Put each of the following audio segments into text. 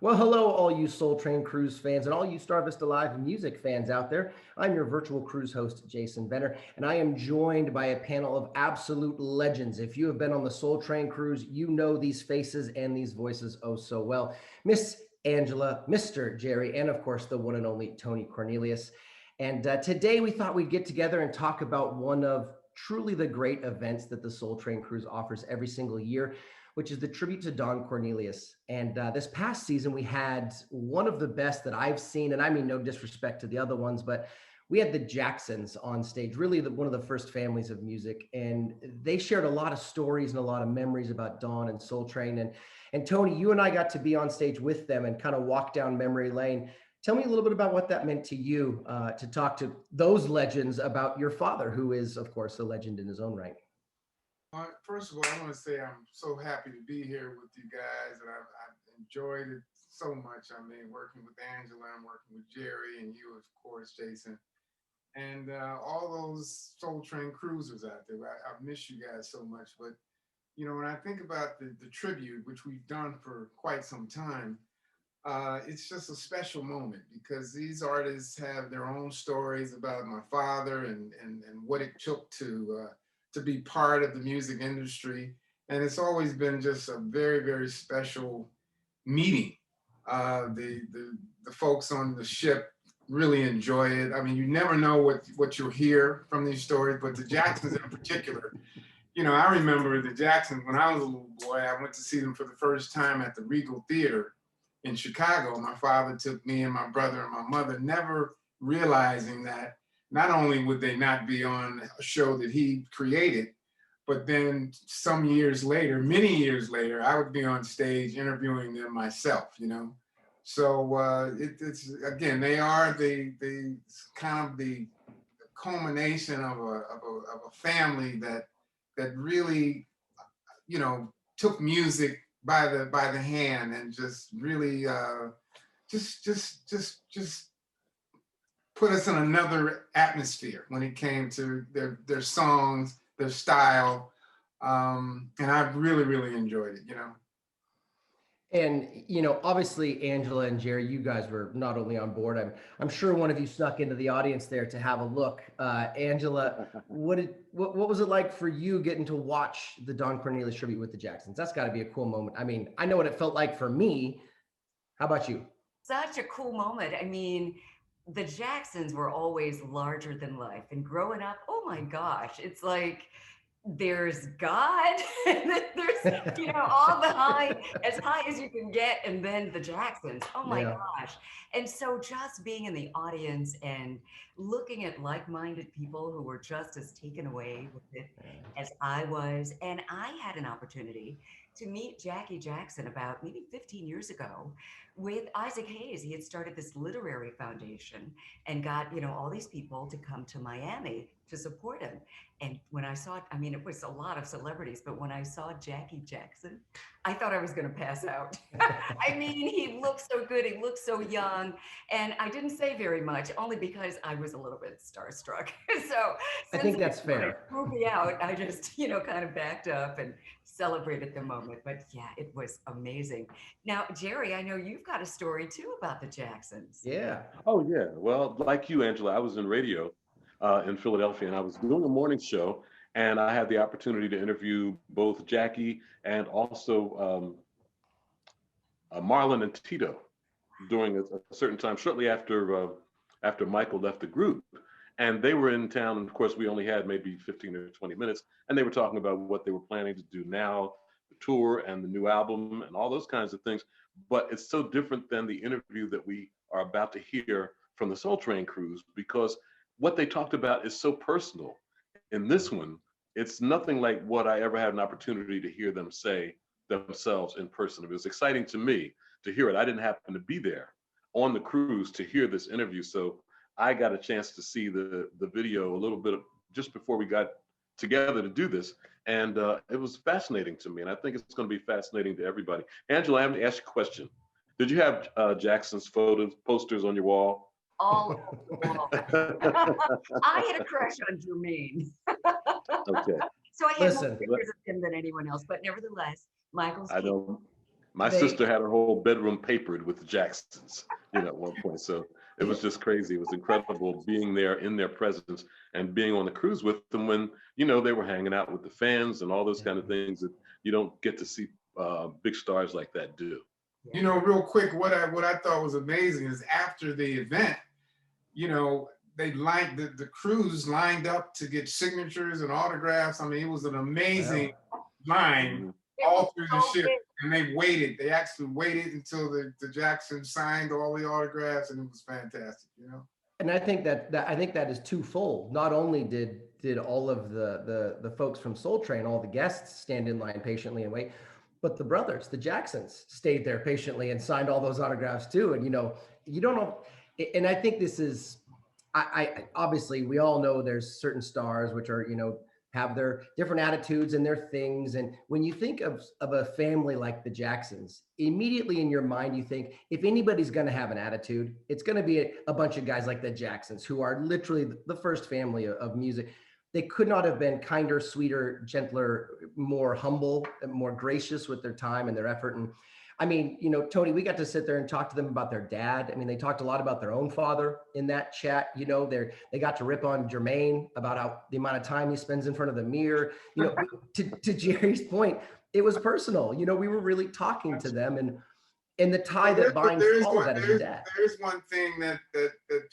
Well, hello, all you Soul Train Cruise fans and all you Star Vista Live music fans out there. I'm your virtual cruise host, Jason Benner, and I am joined by a panel of absolute legends. If you have been on the Soul Train Cruise, you know these faces and these voices oh so well. Miss Angela, Mr. Jerry, and of course, the one and only Tony Cornelius. And today we thought we'd get together and talk about one of truly the great events that the Soul Train Cruise offers every single year, which is the tribute to Don Cornelius. And this past season, we had one of the best that I've seen, and I mean no disrespect to the other ones, but we had the Jacksons on stage, really one of the first families of music, and they shared a lot of stories and a lot of memories about Don and Soul Train. And Tony, you and I got to be on stage with them and kind of walk down memory lane. Tell me a little bit about what that meant to you to talk to those legends about your father, who is, of course, a legend in his own right. First of all, I want to say I'm so happy to be here with you guys, and I've enjoyed it so much. I mean, working with Angela, I'm working with Jerry, and you, of course, Jason, and all those Soul Train cruisers out there. I miss you guys so much. But, when I think about the tribute, which we've done for quite some time, it's just a special moment because these artists have their own stories about my father and what it took to be part of the music industry. And it's always been just a very, very special meeting. The folks on the ship really enjoy it. I mean, you never know what you'll hear from these stories, but the Jacksons in particular, I remember the Jacksons when I was a little boy. I went to see them for the first time at the Regal Theater in Chicago. My father took me and my brother and my mother, never realizing that not only would they not be on a show that he created, but then some years later, many years later, I would be on stage interviewing them myself. So it's again, they are the kind of the culmination of a family that really, took music by the hand and just really just put us in another atmosphere when it came to their songs, their style, and I've really, really enjoyed it. And obviously, Angela and Jerry, you guys were not only on board. I'm sure one of you snuck into the audience there to have a look. Angela, what was it like for you getting to watch the Don Cornelius tribute with the Jacksons? That's got to be a cool moment. I mean, I know what it felt like for me. How about you? Such a cool moment. I mean, the Jacksons were always larger than life. And growing up, oh my gosh, it's like there's God, and then there's, all the as high as you can get, and then the Jacksons. Oh my Yeah. gosh. And so just being in the audience and looking at like-minded people who were just as taken away with it as I was. And I had an opportunity to meet Jackie Jackson about maybe 15 years ago with Isaac Hayes. He had started this literary foundation and got, all these people to come to Miami to support him. And when I saw it, I mean, it was a lot of celebrities, but when I saw Jackie Jackson, I thought I was going to pass out. I mean, he looked so good. He looked so young. And I didn't say very much, only because I was a little bit starstruck. So I think that's fair. Moved me out. I just, kind of backed up and celebrated the moment. But yeah, it was amazing. Now, Jerry, I know you've got a story too about the Jacksons. Yeah. Oh, yeah. Well, like you, Angela, I was in radio in Philadelphia, and I was doing a morning show, and I had the opportunity to interview both Jackie and also Marlon and Tito during a certain time, shortly after Michael left the group. And they were in town, and of course, we only had maybe 15 or 20 minutes, and they were talking about what they were planning to do now, the tour and the new album and all those kinds of things. But it's so different than the interview that we are about to hear from the Soul Train cruise, because what they talked about is so personal. In this one, it's nothing like what I ever had an opportunity to hear them say themselves in person. It was exciting to me to hear it. I didn't happen to be there on the cruise to hear this interview, so I got a chance to see the video a little bit just before we got together to do this, and it was fascinating to me, and I think it's going to be fascinating to everybody. Angela, I have to ask you a question. Did you have Jackson's posters on your wall? All over the wall. I had a crush on Jermaine. Okay. So I had Listen, more pictures of him than anyone else, but nevertheless, Michael's I know My sister had her whole bedroom papered with the Jacksons, at one point. So it was just crazy. It was incredible being there in their presence and being on the cruise with them when, they were hanging out with the fans and all those kind of things that you don't get to see big stars like that do. Real quick, what I thought was amazing is after the event, they lined the crews lined up to get signatures and autographs. I mean, it was an amazing line all through the ship, and they actually waited until the Jacksons signed all the autographs, and it was fantastic. And I think that is twofold. Not only did all of the folks from Soul Train, all the guests, stand in line patiently and wait, but the brothers, the Jacksons, stayed there patiently and signed all those autographs too. And you don't know. And I think this is, I obviously we all know there's certain stars which are have their different attitudes and their things. And when you think of a family like the Jacksons, immediately in your mind, you think if anybody's going to have an attitude, it's going to be a bunch of guys like the Jacksons, who are literally the first family of music. They could not have been kinder, sweeter, gentler, more humble, and more gracious with their time and their effort. And I mean, Tony, we got to sit there and talk to them about their dad. I mean, they talked a lot about their own father in that chat. They got to rip on Jermaine about the amount of time he spends in front of the mirror. To Jerry's point, it was personal. We were really talking to them, and the tie that binds all of that is your dad. There's one thing that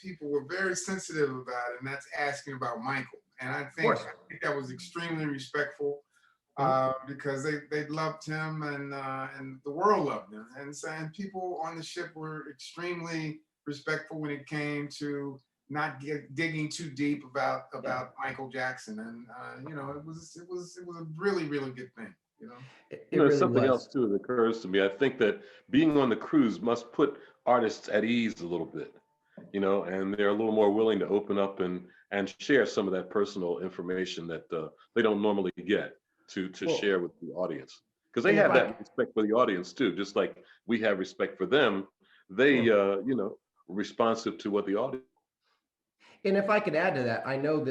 people were very sensitive about, and that's asking about Michael. And I think that was extremely respectful. Because they loved him and the world loved him, and people on the ship were extremely respectful when it came to not digging too deep about Michael Jackson, and it was a really good thing. It really something was. else too that occurs to me. I think that being on the cruise must put artists at ease a little bit, and they're a little more willing to open up and share some of that personal information that they don't normally get to share with the audience, because they have that respect for the audience too, just like we have respect for them. They responsive to what the audience. And if I could add to that, I know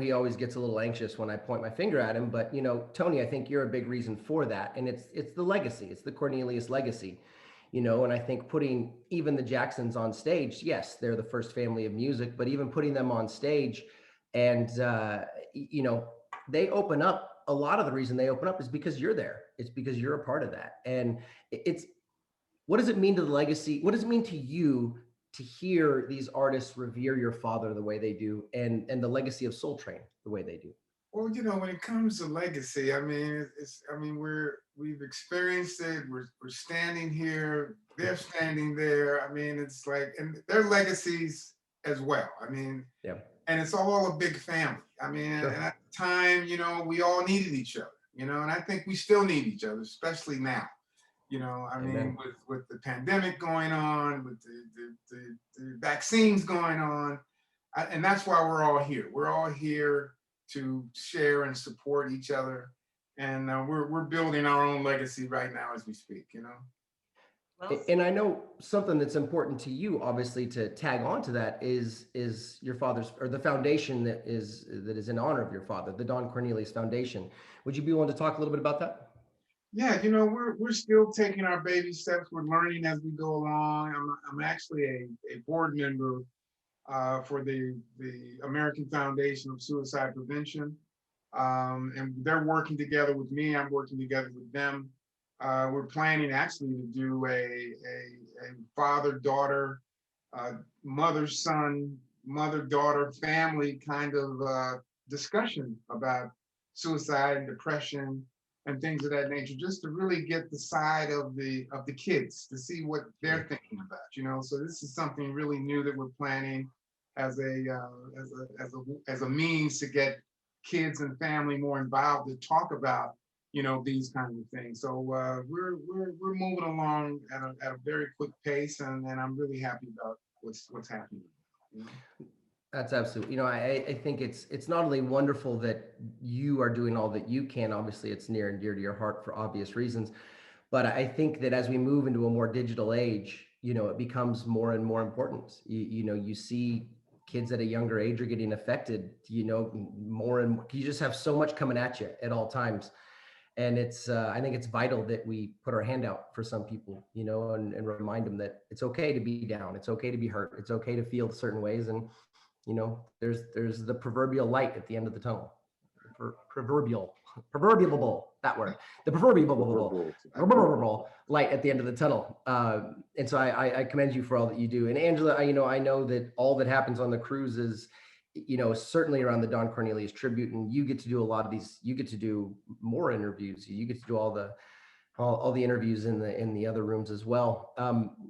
he always gets a little anxious when I point my finger at him, but Tony, I think you're a big reason for that, and it's the legacy, it's the Cornelius legacy, and I think putting even the Jacksons on stage, yes, they're the first family of music, but even putting them on stage, and they open up. A lot of the reason they open up is because you're there. It's because you're a part of that. And what does it mean to the legacy? What does it mean to you to hear these artists revere your father the way they do, and the legacy of Soul Train the way they do? Well, when it comes to legacy, I mean, we've experienced it. We're standing here. They're standing there. I mean, it's like, and their legacies as well. I mean, and it's all a big family. I mean, and at the time, we all needed each other, and I think we still need each other, especially now. I mean, with the pandemic going on, with the vaccines going on, and that's why we're all here. We're all here to share and support each other, and we're building our own legacy right now as we speak. And I know something that's important to you, obviously, to tag on to that is your father's, or the foundation that is in honor of your father, the Don Cornelius Foundation. Would you be willing to talk a little bit about that? Yeah, we're still taking our baby steps. We're learning as we go along. I'm actually a board member for the American Foundation of Suicide Prevention, and they're working together with me. I'm working together with them. We're planning actually to do a father-daughter, mother-son, mother-daughter family kind of discussion about suicide and depression and things of that nature, just to really get the side of the kids to see what they're thinking about. So this is something really new that we're planning as a means to get kids and family more involved to talk about these kinds of things. So we're moving along at a very quick pace, and I'm really happy about what's happening. That's absolutely, I think it's not only wonderful that you are doing all that you can. Obviously, it's near and dear to your heart for obvious reasons, but I think that as we move into a more digital age, it becomes more and more important. You see kids at a younger age are getting affected, more and more. You just have so much coming at you at all times. And it's I think it's vital that we put our hand out for some people, you know, and remind them that it's okay to be down, it's okay to be hurt, it's okay to feel certain ways, and you know, there's the proverbial light at the end of the tunnel. Proverbial, that word, the proverbial light at the end of the tunnel. And so I commend you for all that you do. And Angela, I know that all that happens on the cruise is, you know, certainly around the Don Cornelius tribute, and you get to do a lot of these, you get to do more interviews, you get to do all the interviews in the other rooms as well.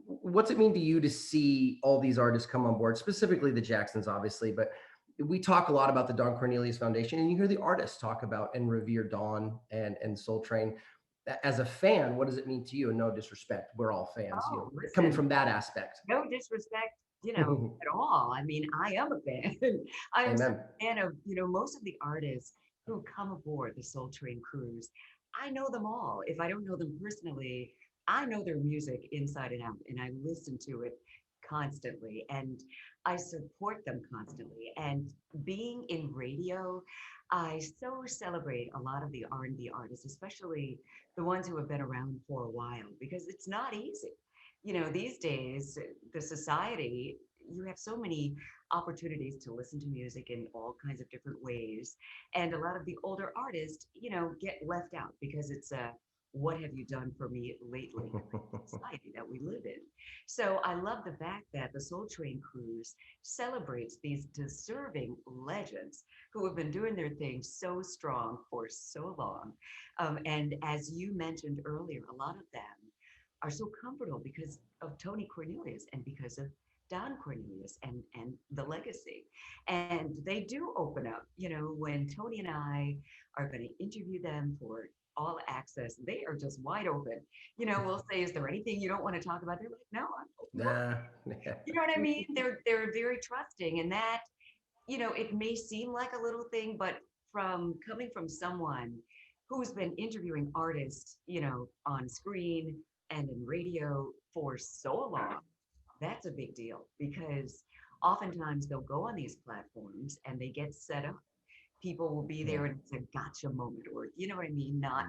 What's it mean to you to see all these artists come on board, specifically the Jacksons, obviously, but we talk a lot about the Don Cornelius Foundation, and you hear the artists talk about and revere Don and Soul Train. As a fan, what does it mean to you? And no disrespect, we're all fans, you Oh, know, coming listen, from that aspect. no disrespect, at all. I mean, I am a fan. I am such Amen. a fan of, most of the artists who come aboard the Soul Train cruise. I know them all. If I don't know them personally, I know their music inside and out, and I listen to it constantly, and I support them constantly. And being in radio, I so celebrate a lot of the R&B artists, especially the ones who have been around for a while, because it's not easy. These days, the society, you have so many opportunities to listen to music in all kinds of different ways. And a lot of the older artists, get left out because it's a, what have you done for me lately kind of society that we live in. So I love the fact that the Soul Train cruise celebrates these deserving legends who have been doing their thing so strong for so long. And as you mentioned earlier, a lot of them are so comfortable because of Tony Cornelius and because of Don Cornelius and the legacy. And they do open up, when Tony and I are going to interview them for all access, they are just wide open. We'll say, is there anything you don't want to talk about? They're like, no, I'm open. Nah. You know what I mean? They're very trusting, and that, it may seem like a little thing, but from coming from someone who's been interviewing artists, on screen and in radio for so long, that's a big deal because oftentimes they'll go on these platforms and they get set up. People will be there and it's a gotcha moment, or you know what I mean? Not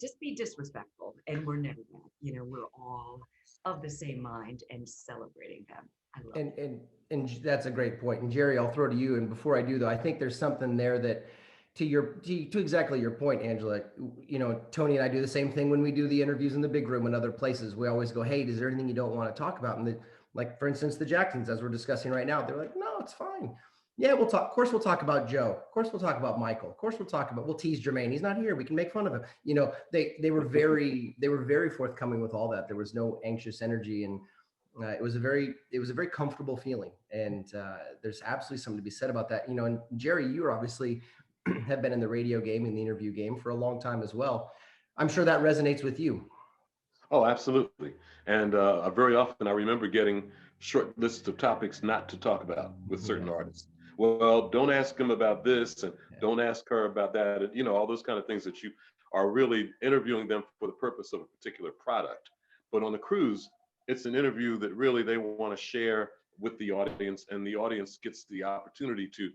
just be disrespectful. And we're never that. We're all of the same mind and celebrating them. I love And, it. and and that's a great point. And Jerry, I'll throw to you. And before I do, though, I think there's something there that, to exactly your point, Angela. Tony and I do the same thing when we do the interviews in the big room and other places. We always go, "Hey, is there anything you don't want to talk about?" And like, for instance, the Jacksons, as we're discussing right now, they're like, "No, it's fine. Yeah, we'll talk. Of course, we'll talk about Joe. Of course, we'll talk about Michael. Of course, we'll tease Jermaine. He's not here. We can make fun of him." They were very forthcoming with all that. There was no anxious energy, and it was a very comfortable feeling. And there's absolutely something to be said about that. And Jerry, you are obviously have been in the radio game and the interview game for a long time as well. I'm sure that resonates with you. Oh, absolutely. And very often I remember getting short lists of topics not to talk about with certain artists. Well, don't ask them about this and don't ask her about that. And, all those kind of things that you are really interviewing them for the purpose of a particular product. But on the cruise, it's an interview that really they want to share with the audience, and the audience gets the opportunity to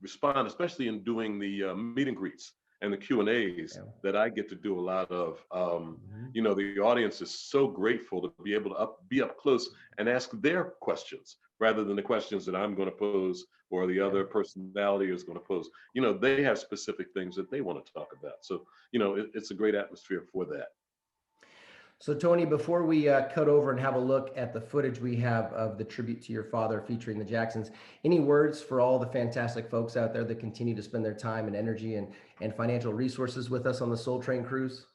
respond, especially in doing the meet and greets and the Q&As that I get to do a lot of. The audience is so grateful to be able to be up close and ask their questions rather than the questions that I'm going to pose or the other personality is going to pose. They have specific things that they want to talk about. So, it's a great atmosphere for that. So Tony, before we cut over and have a look at the footage we have of the tribute to your father featuring the Jacksons, any words for all the fantastic folks out there that continue to spend their time and energy and financial resources with us on the Soul Train cruise?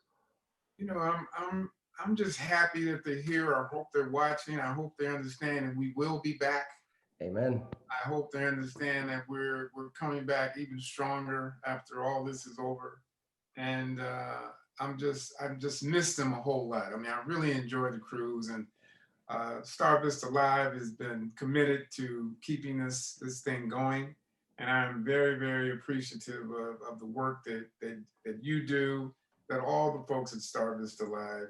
I'm just happy that they're here. I hope they're watching. I hope they understand that we will be back. Amen. I hope they understand that we're coming back even stronger after all this is over. And I've just missed them a whole lot. I mean, I really enjoyed the cruise, and Star Vista Live has been committed to keeping this thing going. And I'm very, very appreciative of the work that you do, that all the folks at Star Vista Live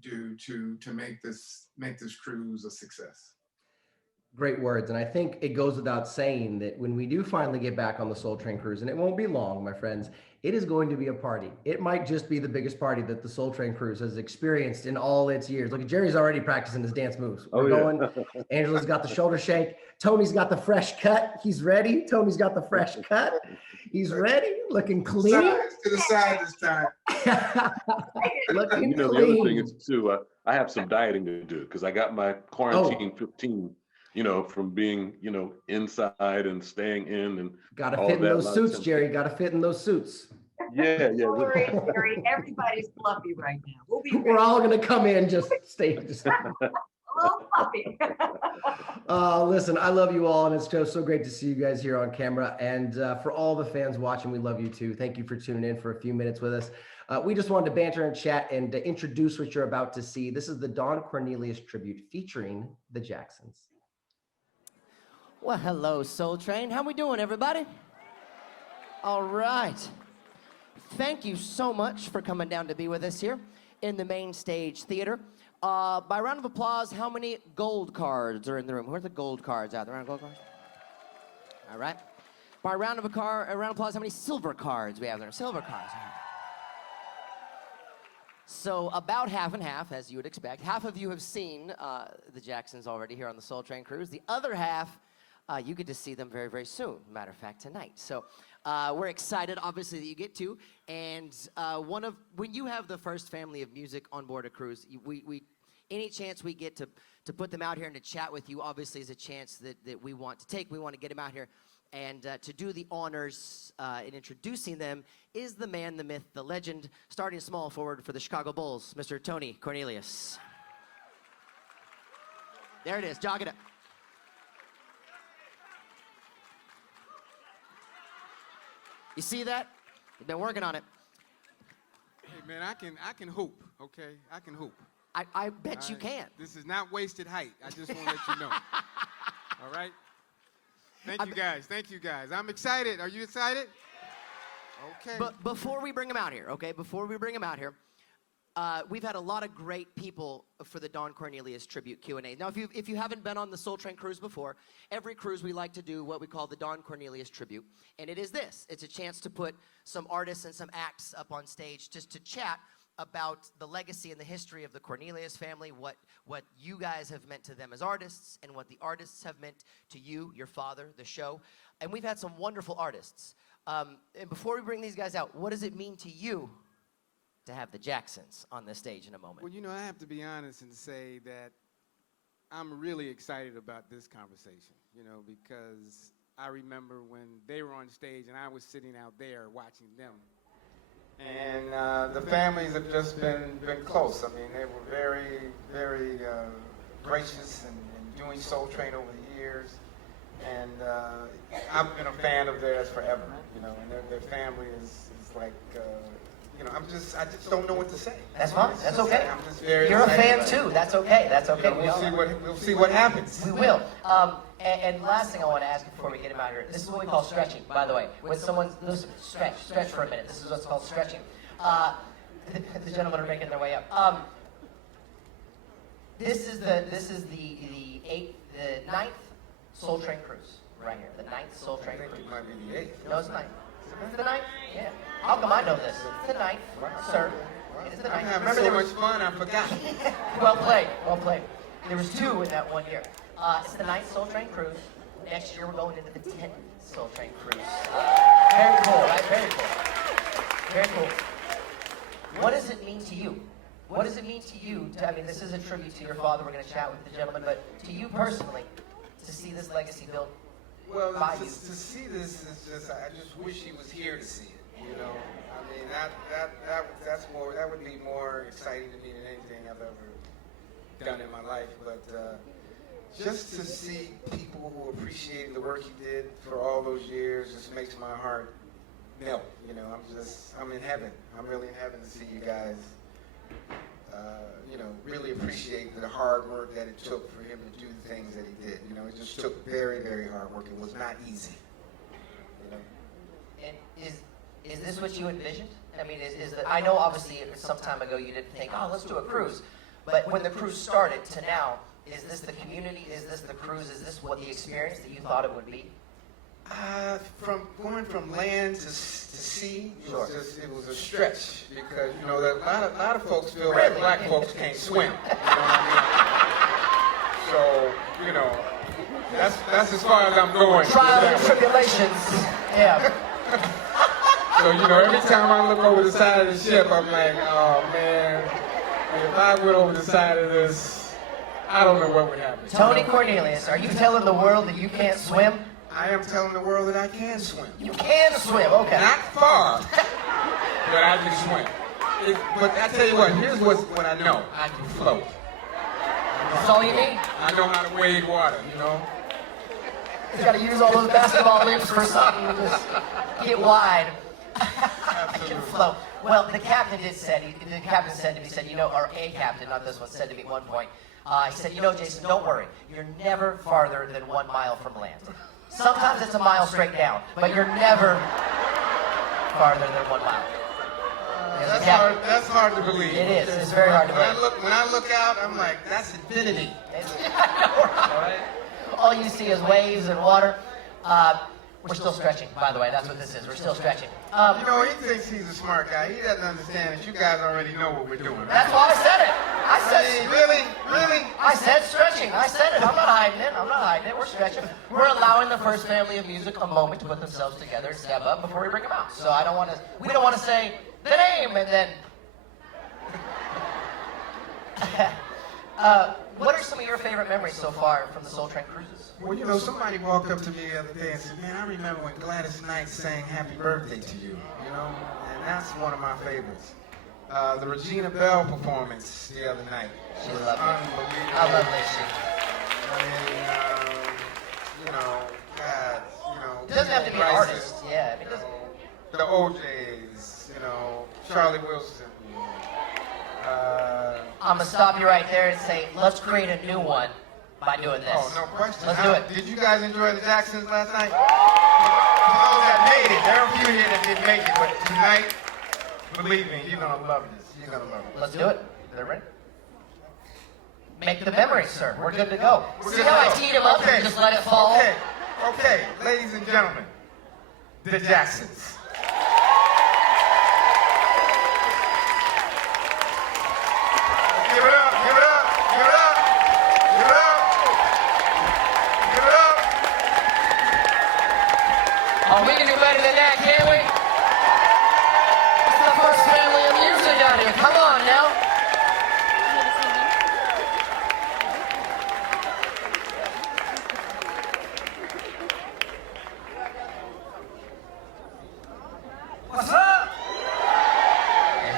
do to make this cruise a success. Great words. And I think it goes without saying that when we do finally get back on the Soul Train cruise, and it won't be long, my friends, it is going to be a party. It might just be the biggest party that the Soul Train cruise has experienced in all its years. Look, Jerry's already practicing his dance moves. We're going. Angela's got the shoulder shake. Tony's got the fresh cut. He's ready. Tony's got the fresh cut. He's ready, looking clean. To the side this time. Looking You know, clean. the other thing is too, I have some dieting to do because I got my quarantine 15, you know, from being, you know, inside and staying in and Gotta all fit in that those suits, nonsense. Jerry. Gotta fit in those suits. Yeah. Don't worry, Jerry. Everybody's fluffy right now. We'll be We're all gonna come in, just stay. Just... a little fluffy. Listen, I love you all, and it's just so great to see you guys here on camera. And for all the fans watching, we love you too. Thank you for tuning in for a few minutes with us. We just wanted to banter and chat and introduce what you're about to see. This is the Don Cornelius Tribute featuring the Jacksons. Well, hello, Soul Train. How we doing, everybody? All right. Thank you so much for coming down to be with us here in the Main Stage Theater. By round of applause, how many gold cards are in the room? Who are the gold cards out there? Round of gold cards? All right. By round of applause, how many silver cards we have there? Silver cards. So about half and half, as you would expect. Half of you have seen the Jacksons already here on the Soul Train cruise. The other half, you get to see them very, very soon. Matter of fact, tonight. So we're excited, obviously, that you get to. And when you have the first family of music on board a cruise, any chance we get to put them out here and to chat with you, obviously, is a chance that we want to take. We want to get them out here. And to do the honors in introducing them is the man, the myth, the legend, starting small forward for the Chicago Bulls, Mr. Tony Cornelius. There it is. Jog it up. You see that? We've been working on it. Hey man, I can hoop, okay? I can hoop. I bet you can. This is not wasted height. I just want to let you know. All right? Thank you guys. Thank you guys. I'm excited. Are you excited? Okay. But before we bring them out here, okay? Before we bring them out here, we've had a lot of great people for the Don Cornelius Tribute Q&A. Now, if you haven't been on the Soul Train cruise before, every cruise we like to do what we call the Don Cornelius Tribute. And it is this. It's a chance to put some artists and some acts up on stage just to chat about the legacy and the history of the Cornelius family, what you guys have meant to them as artists, and what the artists have meant to you, your father, the show. And we've had some wonderful artists. And before we bring these guys out, what does it mean to you to have the Jacksons on this stage in a moment? Well, you know, I have to be honest and say that I'm really excited about this conversation, you know, because I remember when they were on stage and I was sitting out there watching them. And the families have just been close. I mean, they were very, very gracious and doing Soul Train over the years. And I've been a fan of theirs forever, you know, and their family is like, you know, I just don't know what to say. That's fine. That's okay. I'm just very You're a fan excited. too. That's okay. That's okay. You know, we'll see what happens. We will. And last thing I want to ask before we get him out here, this is what we call stretching, by the way. When someone, listen, stretch for a minute. This is what's called stretching. The gentlemen are making their way up. This is the ninth Soul Train cruise right here. The ninth Soul Train cruise. It might be the 8th. No, it's ninth. It's the ninth? Yeah. How come I know this? It's the ninth, sir. It's the I'm ninth. having so much fun, I forgot. Well played, well played. There was 2 in that 1 year. It's the 9th Soul Train cruise. Next year we're going into the 10th Soul Train cruise. Very cool, right? Very cool. Very cool. What does it mean to you? What does it mean to you? I mean, this is a tribute to your father. We're going to chat with the gentleman, but to you personally, to see this legacy built Well, by to you. see this is just, I just wish he was here to see it, you know? I mean, that would be more exciting to me than anything I've ever done in my life, but just to see people who appreciated the work he did for all those years just makes my heart melt, you know? I'm in heaven. I'm really in heaven to see you guys, you know, really appreciate the hard work that it took for him to do the things that he did. You know, it just took very, very hard work. It was not easy. You know. And is this what you envisioned? I mean, I know obviously some time ago you didn't think, oh, let's do a cruise. But when the cruise started to now, Is this the community? Is this the cruise? Is this what the experience that you thought it would be? From going from land to sea, Sure. it was a stretch because a lot of folks feel like black folks can't swim. You know what I mean? So that's as far as I'm going. Trials and tribulations. Yeah. So every time I look over the side of the ship, I'm like, oh man, if I went over the side of this, I don't know what would happen. Tony Cornelius, are you telling the world that you can't swim? I am telling the world that I can swim. You can swim, okay. Not far, but I can swim. But I tell you what, here's what I know. I can float. That's all you need. I know how to wade water, You gotta use all those basketball lips for something. Just get wide. I can float. Well, the captain said to me, or a captain, not this one, said to me at one point, he said, Jason, don't worry. You're never farther than 1 mile from land. Sometimes it's a mile straight down, but you're never farther than 1 mile. That's hard to believe. It is. It's very hard to believe. When I look out, I'm like, that's infinity. Right? All you see is waves and water. We're still stretching, by the way. That's what this is. We're still stretching. He thinks he's a smart guy. He doesn't understand that you guys already know what we're doing. Right? That's why I said it. I said really? I said stretching. I said it. I'm not hiding it. We're stretching. We're allowing the first family of music a moment to put themselves together and step up before we bring them out. So we don't want to say the name and then. What are some of your favorite memories so far from the Soul Train cruises? Well, somebody walked up to me the other day and said, man, I remember when Gladys Knight sang Happy Birthday to You, and that's one of my favorites. The Regina Bell performance the other night. She was unbelievable. I love that shit. God, It doesn't have to be an artist. Yeah, I mean, the OJs, Charlie Wilson. I'm going to stop you right there and say, let's create a new one by doing this. Oh, no question. Let's do it. Did you guys enjoy the Jacksons last night? For those that made it, there are a few here that didn't make it, but tonight, believe me, you're going to love this. You're going to love it. Let's do it. They're ready. Make the memories, sir. We're good to go. See how I teed him up and just let it fall? Okay, ladies and gentlemen, the Jacksons. Give it up, give it up, give it up, give it up, give it up. Oh, we can do better than that, can't we? It's the first family of music out here. Come on now. What's up?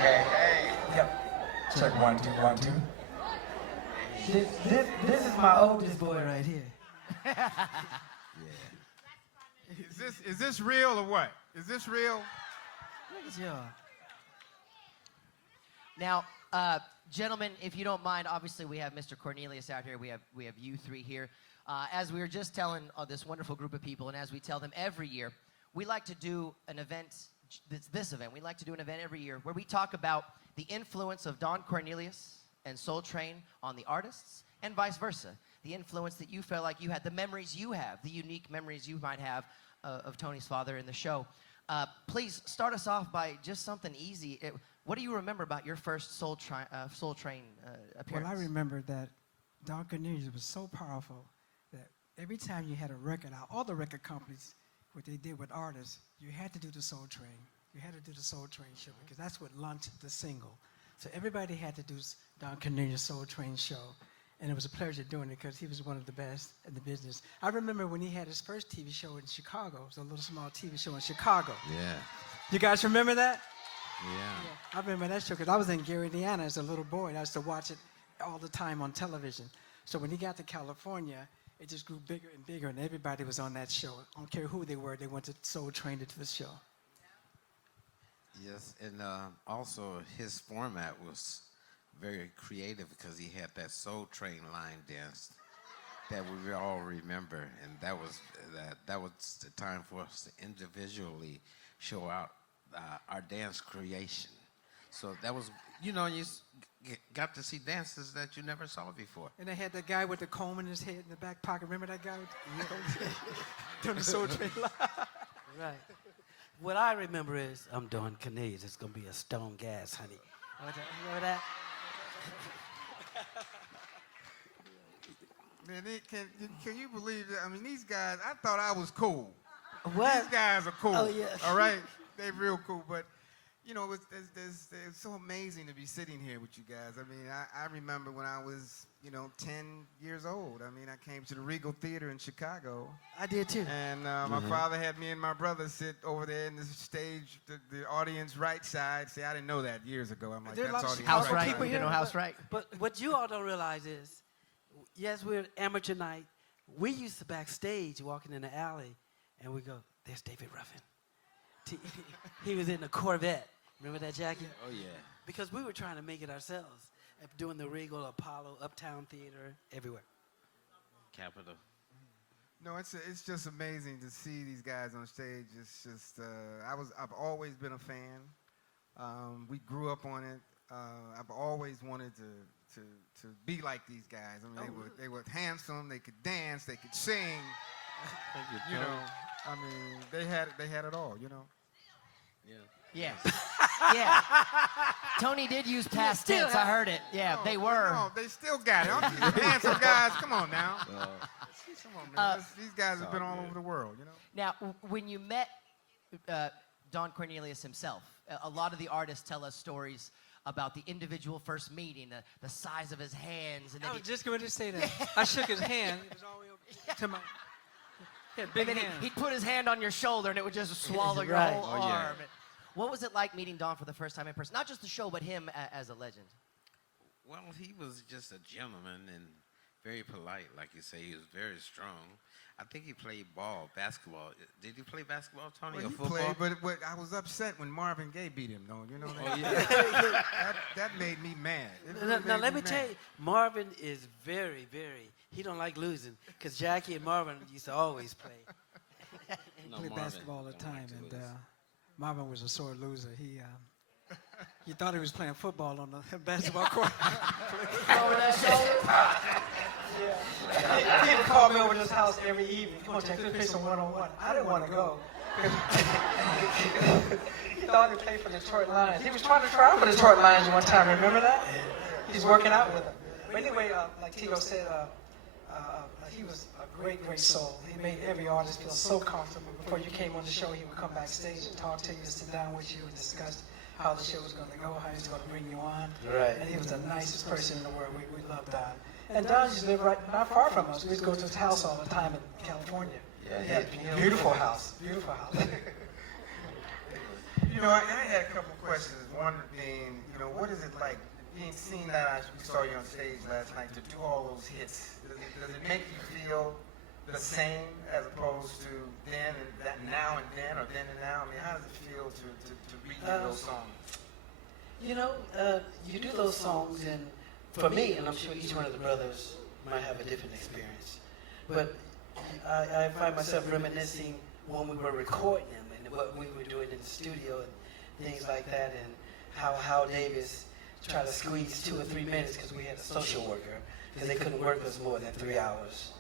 Hey. Yep. Check 1, 2, 1, 2. This is my oldest boy right here. Is this real or what? Is this real? Now, gentlemen, if you don't mind, obviously we have Mr. Cornelius out here. We have you three here. As we were just telling this wonderful group of people, and as we tell them every year, we like to do an event. This event. We like to do an event every year where we talk about the influence of Don Cornelius and Soul Train on the artists, and vice versa. The influence that you felt like you had, the memories you have, the unique memories you might have of Tony's father in the show. Please start us off by just something easy. What do you remember about your first Soul Train appearance? Well, I remember that Don Cornelius was so powerful that every time you had a record out, all the record companies, what they did with artists, you had to do the Soul Train. You had to do the Soul Train show because that's what launched the single. So everybody had to do Don Cornelius Soul Train show. And it was a pleasure doing it because he was one of the best in the business. I remember when he had his first TV show in Chicago. It was a little small TV show in Chicago. Yeah. You guys remember that? Yeah. I remember that show because I was in Gary, Indiana as a little boy, and I used to watch it all the time on television. So when he got to California, it just grew bigger and bigger, and everybody was on that show. I don't care who they were, they went to Soul Train to the show. Yes, and also his format was very creative because he had that Soul Train line dance that we all remember, and that was the time for us to individually show out our dance creation. So that was, got to see dances that you never saw before. And they had that guy with the comb in his head in the back pocket. Remember that guy? Doing the Soul Train live. Right. What I remember is, I'm Don Cornelius. It's going to be a stone gas, honey. Remember that? Man, can you believe that? I mean, these guys, I thought I was cool. What? These guys are cool. Oh, yeah. All right? They're real cool. But, you know, it's so amazing to be sitting here with you guys. I mean, I remember when I was, 10 years old. I mean, I came to the Regal Theater in Chicago. I did too. And my father had me and my brother sit over there in the stage, the audience right side. See, I didn't know that years ago. I'm like, There are that's lots of audience House right. people You here, know, house right. But what you all don't realize is, yes, we're amateur night. We used to backstage walking in the alley, and we go, there's David Ruffin. He was in the Corvette. Remember that, Jackie? Oh, yeah. Because we were trying to make it ourselves, doing the Regal, Apollo, Uptown Theater, everywhere. Capitol. No, it's just amazing to see these guys on stage. It's just I've always been a fan. We grew up on it. I've always wanted to be like these guys. I mean, they were handsome. They could dance. They could sing. You know, I mean, they had it all. You know. Yeah. Yeah. Tony did use past tense. I heard it. Yeah, they were. No, they still got it. These handsome guys, come on now. Come on, man. These guys have been all over the world, you know. Now, when you met Don Cornelius himself, a lot of the artists tell us stories about the individual first meeting, the size of his hands. And I was just going to say that. I shook his hand. It was all the way up to my... He had big and then hands. he'd put his hand on your shoulder, and it would just swallow your Right. whole Oh, yeah. arm. What was it like meeting Don for the first time in person? Not just the show, but him as a legend. Well, he was just a gentleman and very polite, like you say. He was very strong. I think he played basketball. Did he play basketball, Tony, Well, or he football? played, but I was upset when Marvin Gaye beat him, though. You know Oh, that? yeah. that made me mad. It Now, really made let me mad. tell you, Marvin is very, he don't like losing, because Jackie and Marvin used to always play. No, Played Marvin basketball all the don't like time, to and lose. Marvin was a sore loser. He thought he was playing football on the basketball court. Over that shoulder? He would call me over to his house every evening. Come on, Jack, let's play some one-on-one. I didn't want to go. He thought he played for the Detroit Lions. He was trying to try for the Detroit Lions one time. Remember that? He's working out with them. But anyway, like Tito said, he was a great soul. He made every artist feel so comfortable. Before you came on the show, he would come backstage and talk to you, sit down with you, and discuss how the show was going to go, how he was going to bring you on. Right. And he was the nicest person in the world. We loved Don. And Don used to live not far from us. We used to go to his house all the time in California. Yeah, He had a beautiful house. Beautiful house. You know, I had a couple of questions. One being, what is it like seeing that we saw you on stage last night to do all those hits? Does it make you feel the same as opposed to then and that now and then, or then and now? I mean, how does it feel to redo those songs? You do those songs, and for me, and I'm sure each one of the brothers might have a different experience, but I find myself reminiscing when we were recording them and what we were doing in the studio and things like that, and how Hal Davis tried to squeeze 2 or 3 minutes because we had a social worker, because they couldn't work us more than 3 hours.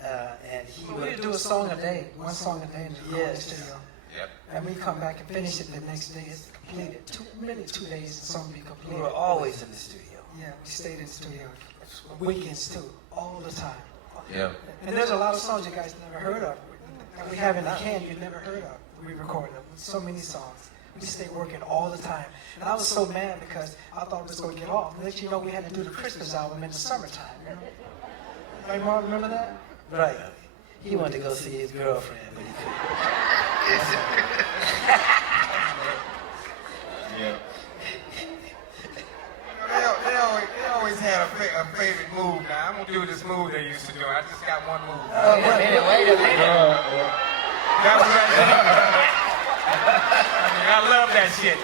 And he We would do a song a day, one song a day in the recording studio. Yep. And we come back and finish it the next day. It's completed. 2 days, the song will be we completed. were always in the studio. Yeah, we stayed in the studio. Weekends too, all the time. Yeah. And there's a lot of songs you guys never heard of. And we have in the can you never heard of. We recorded them. So many songs. We stayed working all the time. And I was so mad because I thought it was going to get off. Next you know, we had to do the Christmas album in the summertime. Right, Mark, remember that? Right. He wanted to go see his girlfriend, but he couldn't. Yeah. They always had a favorite move. Now I'm gonna do this move they used to do. I just got one move. Wait a minute. That was I love that shit.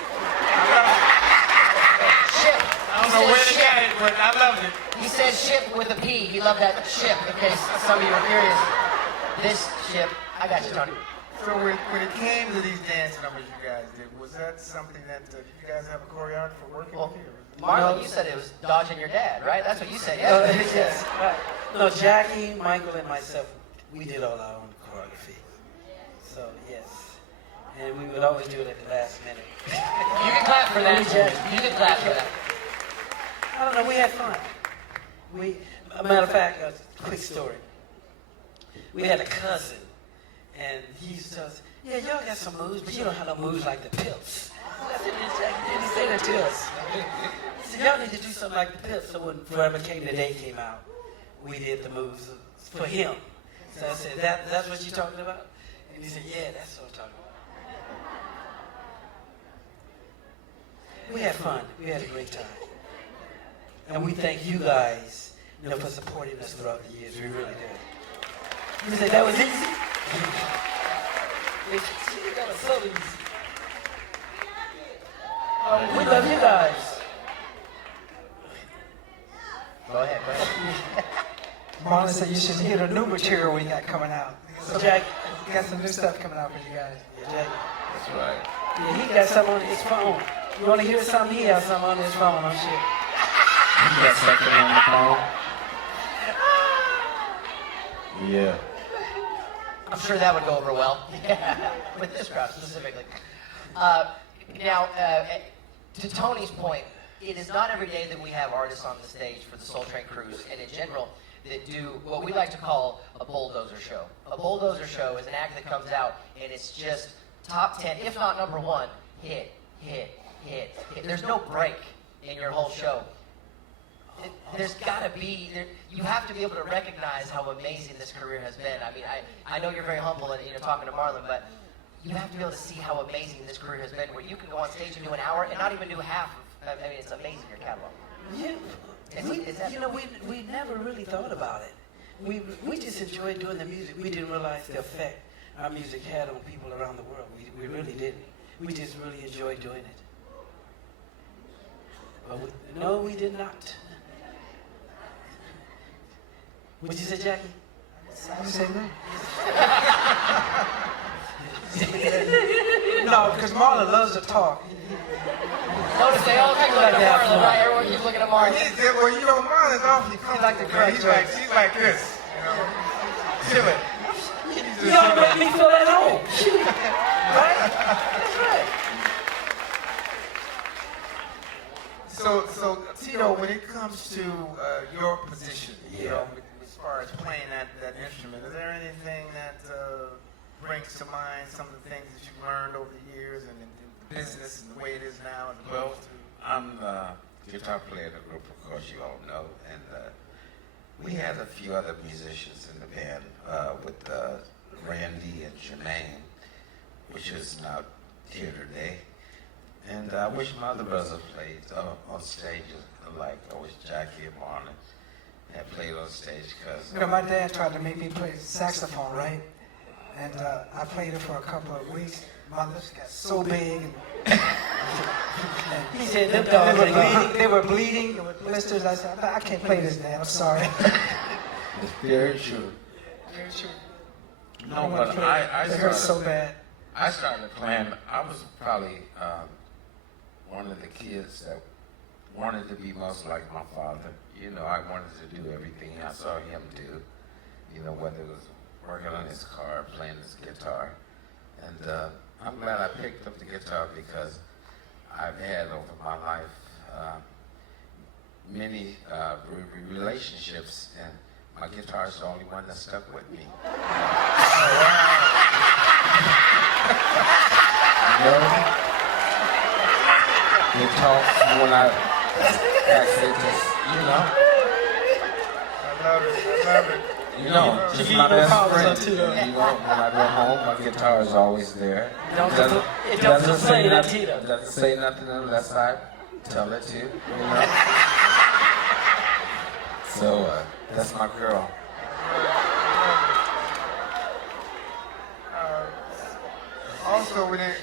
Ship. I don't know where they got it, but I loved it. He said ship with a P. He loved that ship, in case some of you were curious. This ship. I got you, Tony. So when it came to these dance numbers you guys did, was that something that you guys have a choreographer working with you? Marlon, No. you said it was dodging your dad, right? That's what you said. No, Yeah. yes, right. No, Jackie, Michael, and myself, we did all our own choreography. So, yes. And we would always do it at the last minute. You can clap for that. You can clap for that. I don't know, we had fun. A matter of fact, a quick story. We had a cousin, and he used to tell us, yeah, y'all got some moves, but you don't have no moves like the Pips. I said, did he say that to us? He said, y'all need to do something like the Pips. So when Forever Came Today came out, we did the moves for him. So I said, that's what you're talking about? And he said, yeah, that's what I'm talking about. We had fun. We had a great time. And we thank you guys, for supporting us throughout the years. We really did. You said that was easy? That was so easy. We love you guys. Go ahead. Marlon said you should hear the new material we got coming out. So Jack, We got some new stuff coming out for you guys. Jack, That's right. yeah, he got something on his phone. You want to hear something? He has something on his phone, I'm sure. You got something on the phone? Yeah. I'm sure that would go over well with this crowd specifically. Now, to Tony's point, it is not every day that we have artists on the stage for the Soul Train Cruise, and in general, that do what we like to call a bulldozer show. A bulldozer show is an act that comes out, and it's just top 10, if not number one, hit. There's no break in your whole show. There's got to be, you have to be able to recognize how amazing this career has been. I mean, I know you're very humble and talking to Marlon, but you have to be able to see how amazing this career has been, where you can go on stage and do an hour and not even do half. I mean, it's amazing, your catalog. Yeah, we never really thought about it. We just enjoyed doing the music. We didn't realize the effect our music had on people around the world. We really didn't. We just really enjoyed doing it. But no, we did not. What'd you say, Jackie? I didn't say no. No, because Marlon loves to talk. Notice they all keep looking at Marlon, right? Everyone keeps looking at Marlon. Marlon's awfully comfortable. He's like this, chilling. You don't make me feel at home. Right? That's right. So Tito, when it comes to your position, as far as playing that instrument, is there anything that brings to mind some of the things that you've learned over the years and in the business and the way it is now? Well, I'm the guitar player in the group, of course, you all know, and we had a few other musicians in the band with Randy and Jermaine, which is not here today. And I wish my other brothers played on stage, like I wish Jackie and Marlon had played on stage, because My dad tried to make me play saxophone, right? And I played it for a couple of weeks. My lips got so big. And He said them dogs they were bleeding. There were blisters. I said, I can't play this, Dad. I'm sorry. it's very true. Very true. No, but I It hurts so started, bad. I started playing, I was probably one of the kids that wanted to be most like my father. I wanted to do everything I saw him do, whether it was working on his car, playing his guitar. And I'm glad I picked up the guitar, because I've had over my life many relationships, and my guitar is the only one that stuck with me. It talks when I actually just, I love it. just my best friend. When I go home, my guitar is always there. It doesn't say nothing. It doesn't say nothing unless I tell it to. So that's my girl. Also, when it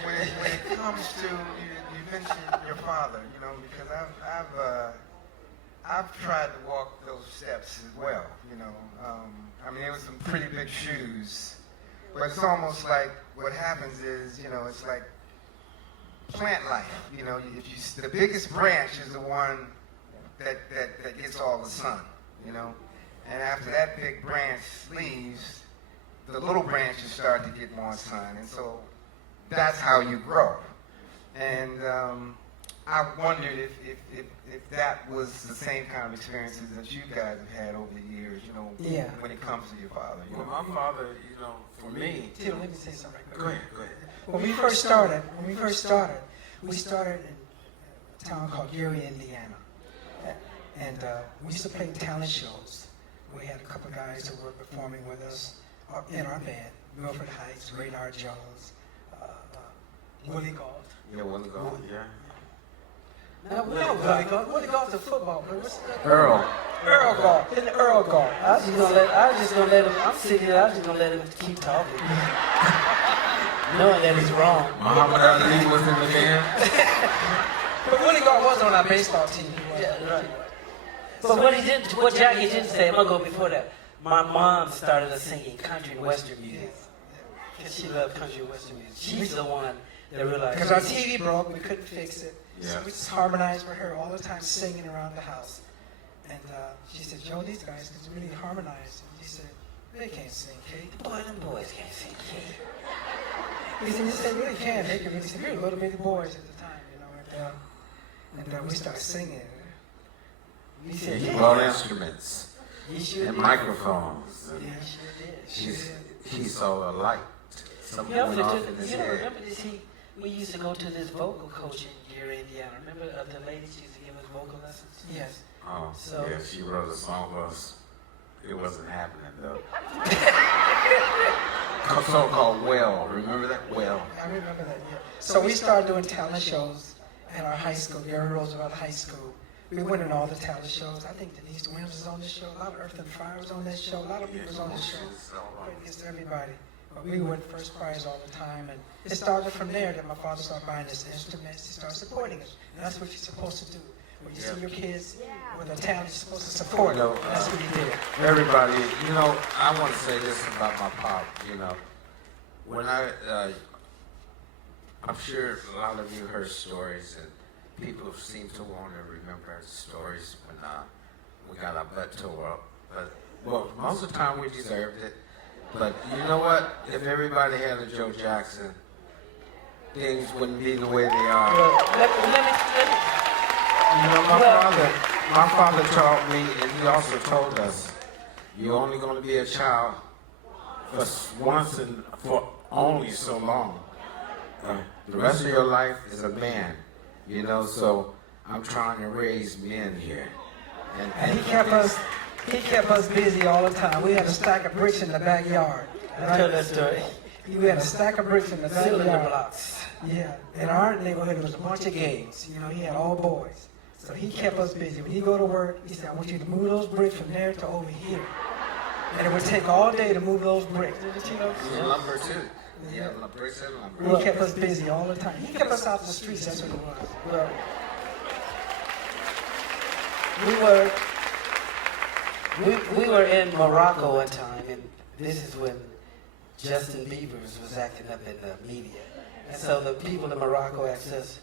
comes to you mentioned your father, because I've tried to walk those steps as well. There was some pretty big shoes, but it's almost like what happens is, it's like plant life. You know, the biggest branch is the one that gets all the sun, you know. And after that big branch leaves, the little branches start to get more sun. And so that's how you grow. And I wondered if that was the same kind of experiences that you guys have had over the years, you know, when it comes to your father. You know? Well, my father, you know, for me. Tim, let me say something right quick. Go ahead. When we first started, we started in a town called Gary, Indiana. And we used to play talent shows. We had a couple of guys who were performing with us in our band. Milford Heights, Radar Jones, Willie Gault. Yeah, Willie Gault, yeah. No, we know Willie Gault. Willie Gault's a football player. What's that? Earl. Earl Gault. Isn't it Earl Gault? I was just gonna let him. I'm sitting here. I was just gonna let him keep talking, knowing that he's wrong. Muhammad Ali was in the band. But Willie Gault was on our baseball team. Yeah, right. But what Jackie didn't say, I'm gonna go before that. My mom started us singing country and western music. Because she loved country and western music. She's the one that realized. Because our TV broke, we couldn't fix it. Yeah. So we just harmonized with her all the time, singing around the house. And she said, Joe, these guys can really harmonize. And he said, they can't sing, Kate. Boy, them boys can't sing, Kate. He said, they really can. They can really sing. We were little bitty boys at the time, you know. And we started singing. He said, He brought instruments he sure and did. microphones. Yeah, he sure did. He saw a light. Something went off in his head. Remember this? We used to go to this vocal coach in Gary, Indiana. Remember the ladies used to give us vocal lessons? Yes. Oh, So- yeah, she wrote a song for us. It wasn't happening, though. A song called Well. Remember that? Well. I remember that, yeah. So we started doing talent shows at our high school, Gary Roosevelt High School. We went in all the talent shows. I think Denise Williams was on this show. A lot of Earth and Fire was on this show. A lot of people was on this show. Against everybody. But we won first prize all the time. And it started from there that my father started buying us instruments. He started supporting us. And that's what you're supposed to do. When you see your kids with a talent, you're supposed to support them. That's what he did. Everybody, you know, I want to say this about my pop, you know. When I'm sure a lot of you heard stories, and people seem to want to remember stories when we got our butt tore up. But, well, most of the time we deserved it. But you know what? If everybody had a Joe Jackson, things wouldn't be the way they are. You know, my father taught me, and he also told us, you're only going to be a child for once and for only so long. The rest of your life is a man, you know, so I'm trying to raise men here. And he kept us busy all the time. We had a stack of bricks in the backyard. I tell that story. We had a stack of bricks in the Cylinder backyard. blocks. Yeah, in our neighborhood, there was a bunch of gays. You know, he had all boys. So he kept us busy. When he go to work, he said, I want you to move those bricks from there to over here. And it would take all day to move those bricks. Did you know? Yeah, lumber too. Yeah, bricks and lumber. He kept us busy all the time. He kept us out the streets, that's what it was. Well, we were in Morocco one time, and this is when Justin Bieber was acting up in the media. And so the people in Morocco asked us,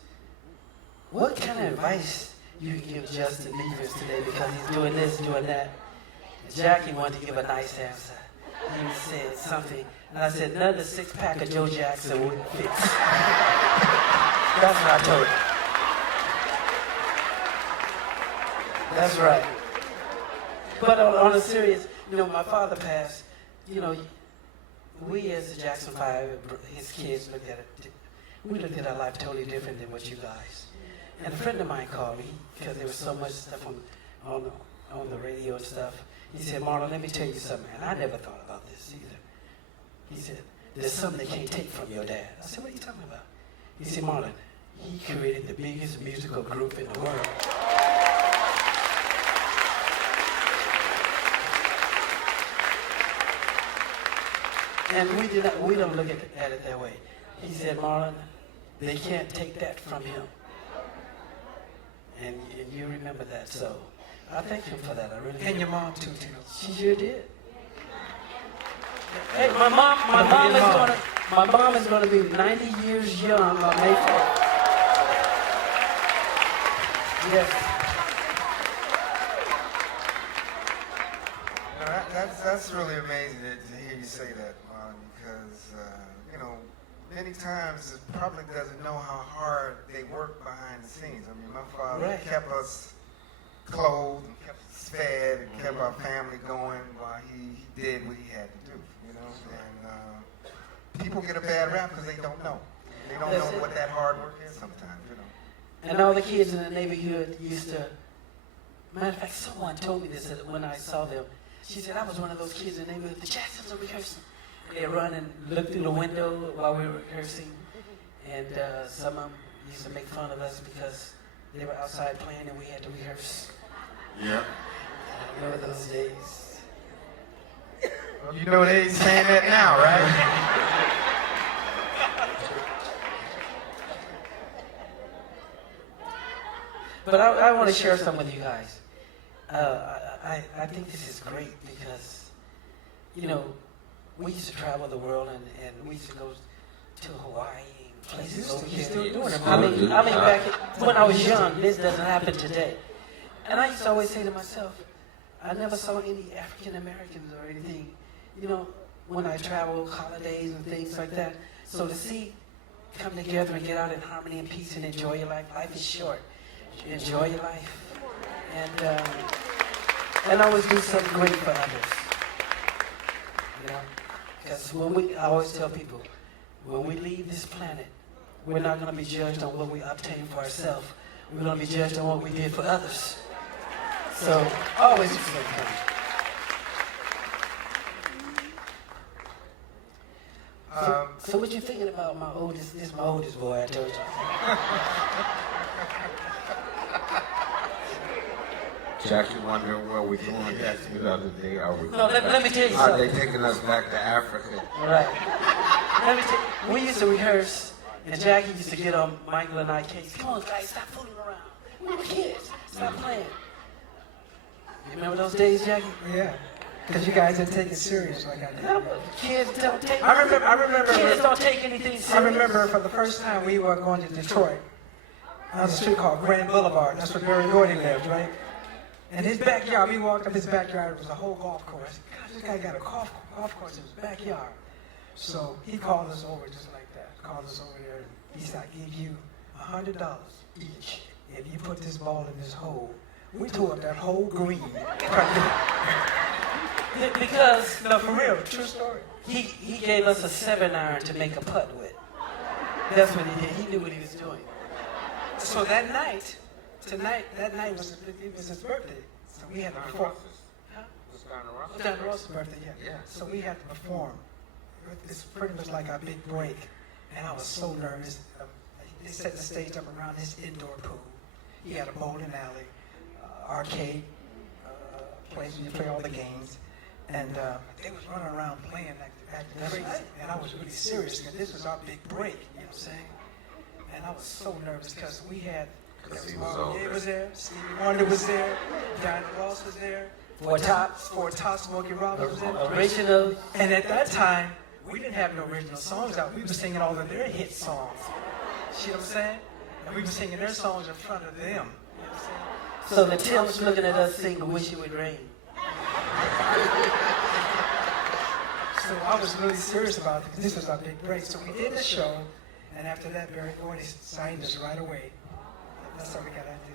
what kind of advice you can give Justin Bieber today because he's doing this, doing that? Jackie wanted to give a nice answer. He said something, and I said, another six-pack of Joe Jackson wouldn't fix. That's what I told him. That's right. But on a serious, you know, my father passed, you know, we as the Jackson 5, his kids looked at it, we looked at our life totally different than what you guys. And a friend of mine called me, because there was so much stuff on the radio and stuff. He said, Marlon, let me tell you something. And I never thought about this either. He said, there's something they can't take from your dad. I said, what are you talking about? He said, Marlon, he created the biggest musical group in the world. And we don't look at it that way. He said, Marlon, they can't take that from him. And you remember that, so I thank him for that. I really And do. your mom too, Tino. She sure did. Hey, my mom is gonna be 90 years young on May 4th. Yes. That's really amazing to hear you say that, Marlon, because, you know, many times the public doesn't know how hard they work behind the scenes. I mean, my father kept us clothed, and kept us fed, and kept our family going while he did what he had to do, you know. And people get a bad rap because they don't know. They don't know what that hard work is sometimes, you know. And all the kids in the neighborhood used to, matter of fact, someone told me this when I saw them. She said, I was one of those kids in the neighborhood, the Jacksons are rehearsing. They'd run and look through the window while we were rehearsing. And some of them used to make fun of us because they were outside playing and we had to rehearse. Yeah. I remember those days. Well, you know they ain't saying that now, right? But I want to share something with you guys. I think this is great because, you know, we used to travel the world and we used to go to Hawaii and places over here. Still doing it. I mean, back when I was young, this doesn't happen today. And I used to always say to myself, I never saw any African Americans or anything, you know, when I traveled, holidays and things like that. So to see come together and get out in harmony and peace and enjoy your life. Life is short. Enjoy your life. And always do something great for others. You know, because I always tell people, when we leave this planet, we're not going to be judged on what we obtained for ourselves. We're going to be judged on what we did for others. So always do something. So what you thinking about my oldest? This is my oldest boy, I told you. Jackie wonder where we're going next the other day. Let me tell you Are something. they taking us back to Africa? All right. Let me tell you, we used to rehearse, and Jackie used to get on Michael and I case. Come on, guys, stop fooling around. We were kids. Stop playing. You remember those days, Jackie? Yeah, because you guys didn't take it serious like I did. No, kids don't take. I remember. Kids don't take anything serious. I remember for the first time we were going to Detroit on a street called Grand Boulevard. That's where Barry Gordy lived, right? And his backyard, we walked up his backyard, it was a whole golf course. God, this guy got a golf course in his backyard. So he called us over just like that. Called us over there. He said, I give you $100 each if you put this ball in this hole. We tore up that whole green. Because, No, for real, true story. he gave us a 7-iron to make a putt with. That's what he did. He knew what he was doing. So that night was his birthday. So we had to perform. Don Ross's birthday, yeah. So we had to perform. It's pretty much like our big break. And I was so nervous. They set the stage up around this indoor pool. He had a bowling alley, arcade place where you play all the games. And they was running around playing like crazy. And I was really serious because this was our big break, you know what I'm saying? And I was so nervous because we had Marvin was there, Stevie Wonder was there, Don Ross was there, Four Tops, Smokey Robinson was there. Original. And at that time, we didn't have no original songs out. We were singing all of their hit songs. See what I'm saying? And we were singing their songs in front of them. You know what I'm saying? So the Tim's looking at us sing Wish It Would Rain. So I was really serious about it because this was our big break. So we did the show, and after that, Barry Gordy signed us right away. That's how we got out there.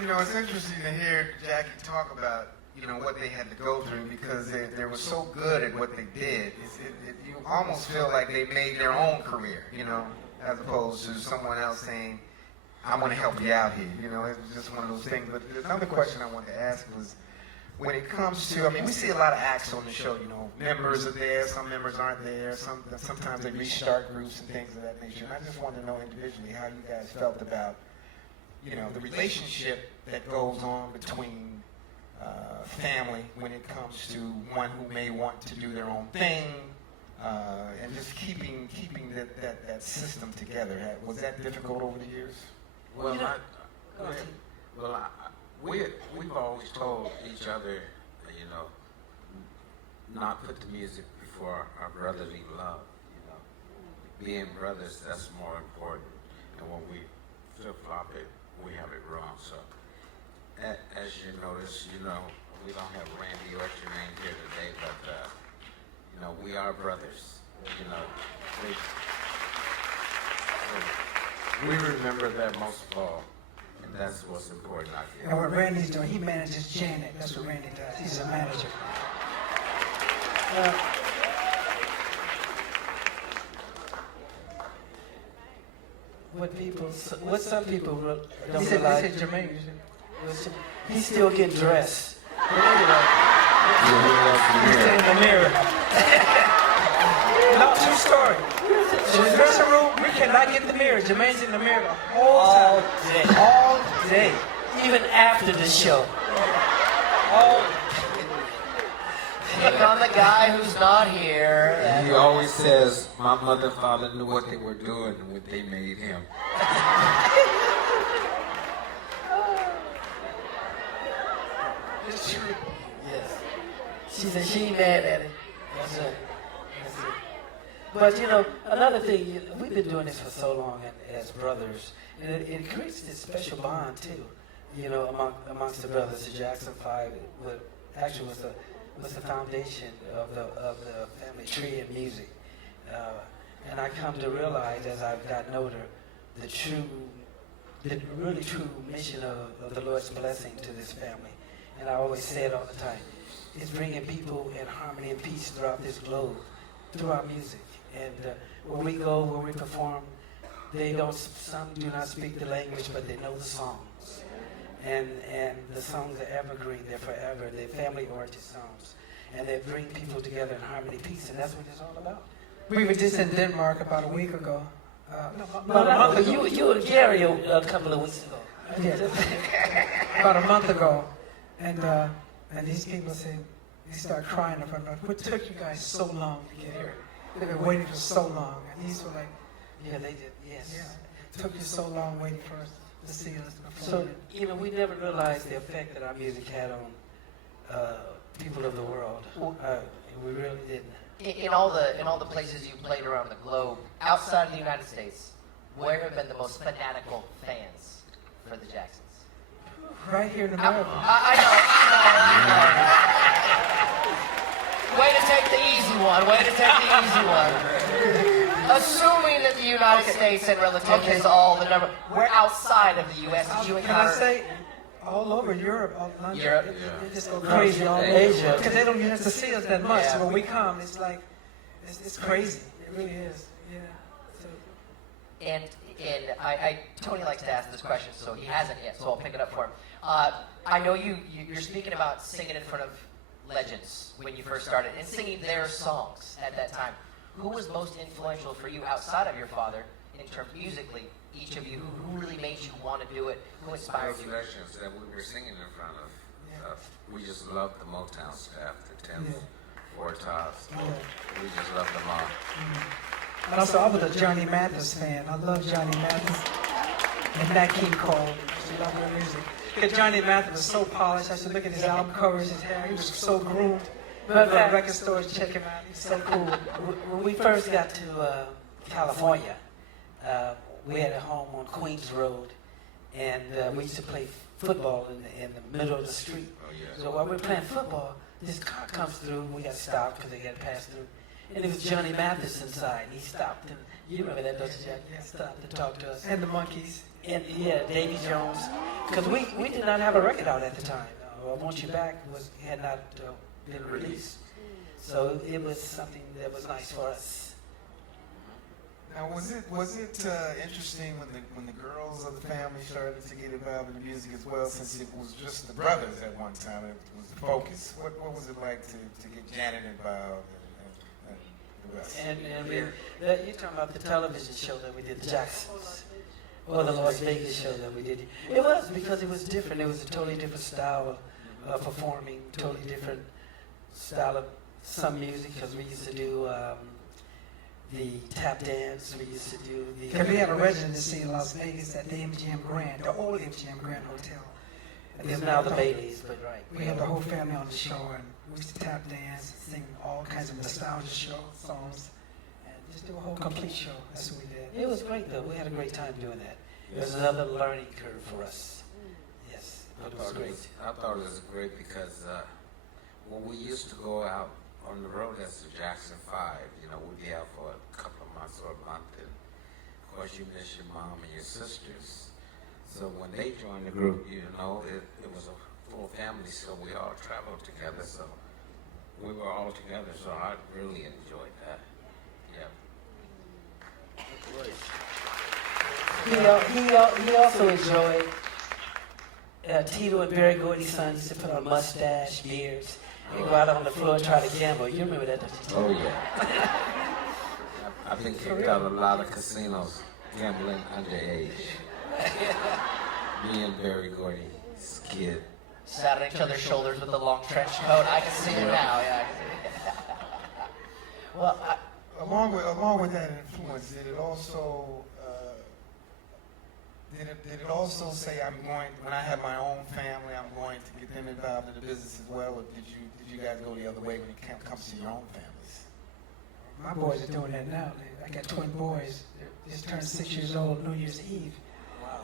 You know, it's interesting to hear Jackie talk about, you know, what they had to go through because they were so good at what they did. You almost feel like they made their own career, you know, as opposed to someone else saying, I'm going to help you out here. You know, it was just one of those things. But another question I wanted to ask was, when it comes to, I mean, we see a lot of acts on the show, you know, members are there, some members aren't there, sometimes they restart groups and things of that nature. And I just want to know individually how you guys felt about, you know, the relationship that goes on between family when it comes to one who may want to do their own thing, and just keeping that system together. Was that difficult over the years? Well, we've always told each other, you know, not put the music before for our brotherly love, you know. Being brothers, that's more important. And when we flip-flop it, we have it wrong. So, as you notice, you know, we don't have Randy or Jermaine here today, but, you know, we are brothers. You know, we remember that most of all, and that's what's important out here. And what Randy's doing, he manages Janet. That's what Randy does. He's a manager. What some people don't realize. He said Jermaine. He's still getting dressed. He's still in the mirror. No, true story. In the dressing room, we cannot get in the mirror. Jermaine's in the mirror the whole time. All day. Even after the show. Pick on the guy who's not here. He always says, my mother and father knew what they were doing when they made him. It's true. Yes. She said she ain't mad at it. That's it. That's it. But you know, another thing, we've been doing this for so long as brothers, and it creates this special bond too. You know, amongst the brothers. The Jackson Five actually was the foundation of the family tree in music. And I come to realize as I've gotten older, the really true mission of the Lord's blessing to this family. And I always say it all the time. It's bringing people in harmony and peace throughout this globe, through our music. And where we go, where we perform, some do not speak the language, but they know the songs. And the songs are evergreen, they're forever, they're family-oriented songs. And they bring people together in harmony and peace, and that's what it's all about. We were just in Denmark about a week ago. About a month ago. You and Gary a couple of weeks ago. Yeah. About a month ago. And these people said, they started crying in front of us. What took you guys so long to get here? They've been waiting for so long. And these were like, yeah, they did, yes. Yeah, it took you so long waiting for us to see us. So, you know, we never realized the effect that our music had on people of the world. We really didn't. In all the places you played around the globe, outside of the United States, where have been the most fanatical fans for the Jacksons? Right here in America. I know. Way to take the easy one. Way to take the easy one. Assuming that the United States and relative is all the number. We're outside of the U.S. Did you Can encounter? I say, all over Europe, all London. Europe. They just go crazy all over Asia. because they don't get to see us that much. Yeah. So when we come, it's like, it's crazy. It really is. Yeah. So, And Tony likes to ask this question, so he hasn't yet, so I'll pick it up for him. I know you're speaking about singing in front of legends when you first started, and singing their songs at that time. Who was most influential for you outside of your father, in terms musically, each of you, who really made you want to do it? Who inspired you? Legends that we were singing in front of. We just loved the Motown staff, the Tims, Four Tops. We just loved them all. and also, I was a Johnny Mathis fan. I love Johnny Mathis and Nat King Cole. I love their music. Because Johnny Mathis was so polished. I used to look at his album covers, his hair. He was so groomed. Go to the record stores, check him out. He's so cool. When we first got to California, we had a home on Queens Road, and we used to play football in the middle of the street. So while we were playing football, this car comes through, and we got stopped because they got to pass through. And it was Johnny Mathis inside. He stopped, and you remember that, don't you, Jack? He stopped to talk to us. And the Monkees. And yeah, Davy Jones. Because we did not have a record out at the time. I Want You Back had not been released. So it was something that was nice for us. Now, was it interesting when the girls of the family started to get involved in the music as well, since it was just the brothers at one time, it was the focus? What was it like to get Janet involved and the rest? And you're talking about the television show that we did, the Jacksons, or the Las Vegas show that we did. It was because it was different. It was a totally different style of performing, totally different style of some music, because we used to do the tap dance. We used to do the... Because we had a residency in Las Vegas at the MGM Grand, the old MGM Grand Hotel. There's now the Baileys, but right. We had the whole family on the show, and we used to tap dance, sing all kinds of nostalgia songs, and just do a whole complete show. That's what we did. It was great though. We had a great time doing that. It was another learning curve for us. Yes, but it was great. I thought it was great because when we used to go out on the road as the Jackson 5, you know, we'd be out for a couple of months or a month, and of course you miss your mom and your sisters. So when they joined the group, you know, it was a full family, so we all traveled together, so we were all together, so I really enjoyed that. Yeah. He also enjoyed Tito and Barry Gordy's son used to put on mustache, beards, and go out on the floor and try to gamble. You remember that, don't you? Oh yeah. I've been kicked out of a lot of casinos gambling underage. Me and Barry Gordy's kid. Sat on each other's shoulders with the long trench coat. I can see it now. Yeah. Well, along with that influence, did it also say I'm going, when I have my own family, I'm going to get them involved in the business as well, or did you guys go the other way when it comes to your own families? My boys are doing that now. I got twin boys. They just turned 6 years old New Year's Eve. Wow.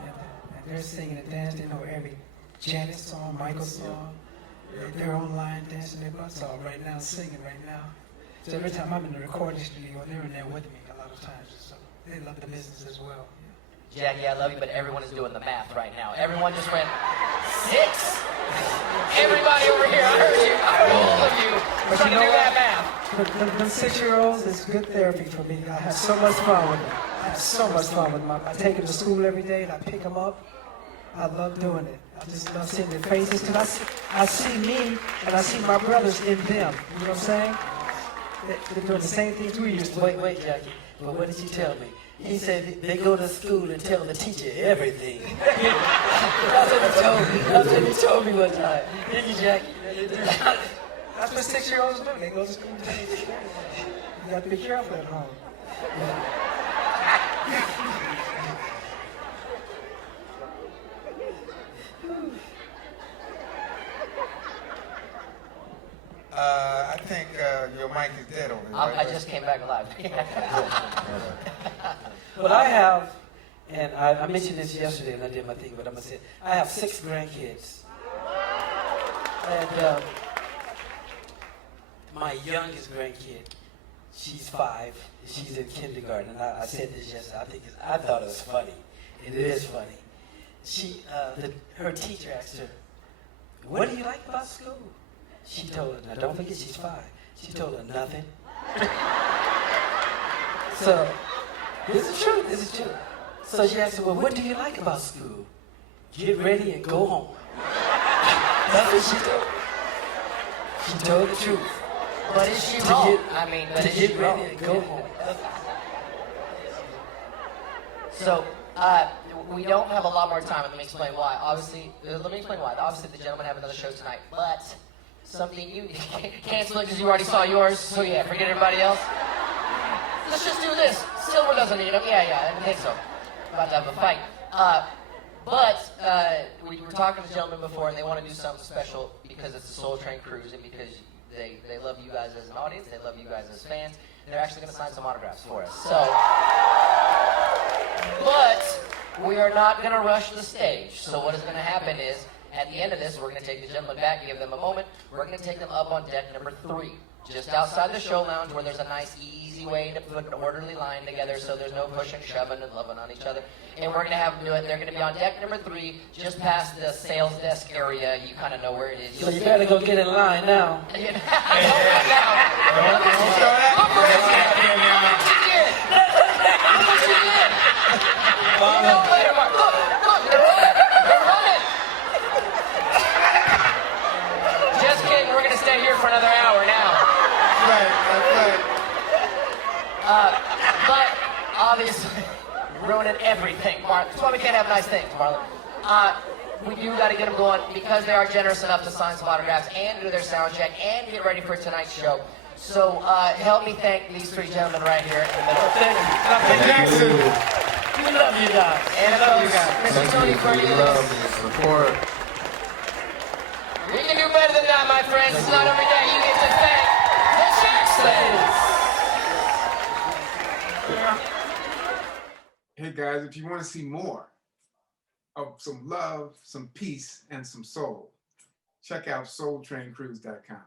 And they're singing and dancing. They know every Janet song, Michael song. They're online dancing their butts off right now, singing right now. So every time I'm in the recording studio, they're in there with me a lot of times. So they love the business as well. Jackie, I love you, but everyone is doing the math right now. Everyone just went 6. Everybody over here, I heard you. I heard all of you. We're trying to do that math. Them 6-year-olds is good therapy for me. I have so much fun with them. I have so much fun with them. I take them to school every day and I pick them up. I love doing it. I just love seeing their faces because I see me and I see my brothers in them. You know what I'm saying? They're doing the same things we used to. Wait, Jackie. But what did you tell me? He said they go to school and tell the teacher everything. That's what he told me. That's what he told me one time. Didn't you, Jackie? That's what 6-year-olds do. They go to school and tell you everything. You have to be careful at home. I think your mic is dead over there. I just came back alive. Well, I have, and I mentioned this yesterday and I did my thing, but I'm going to say it. I have 6 grandkids. And my youngest grandkid, she's 5. She's in kindergarten. And I said this yesterday. I thought it was funny. It is funny. Her teacher asked her, "What do you like about school?" She told her, now don't forget she's 5. She told her nothing. So, this is true. So she asked her, well, what do you like about school? Get ready and go home. That's what she told. She told the truth. But is she wrong? To get ready and go home. So, we don't have a lot more time. Let me explain why. Obviously, the gentlemen have another show tonight, but something you cancel it because you already saw yours. So yeah, forget everybody else. Let's just do this. Silver doesn't need them. Yeah, I think so. About to have a fight. But we were talking to gentlemen before, and they want to do something special because it's a Soul Train cruise, and because they love you guys as an audience, they love you guys as fans. And they're actually going to sign some autographs for us. So, but we are not going to rush the stage. So what is going to happen is, at the end of this, we're going to take the gentlemen back, give them a moment. We're going to take them up on deck number 3, just outside the show lounge, where there's a nice, easy way to put an orderly line together so there's no pushing, shoving, and loving on each other. And we're going to have them do it. They're going to be on deck number 3, just past the sales desk area. You kind of know where it is. So you better go get in line now. Just kidding. We're going to stay here for another hour now. Right. But obviously, ruining everything, Marlon. That's why we can't have nice things, Marlon. We do got to get them going because they are generous enough to sign some autographs and do their sound check and get ready for tonight's show. So help me thank these 3 gentlemen right here in the middle. Thank you. We love you guys. And Mr. Tony Cornelius. Love and support. not, my friends. It's not every day you get to thank the Jacksons. Hey guys, if you want to see more of some love, some peace, and some soul, check out soultraincruise.com.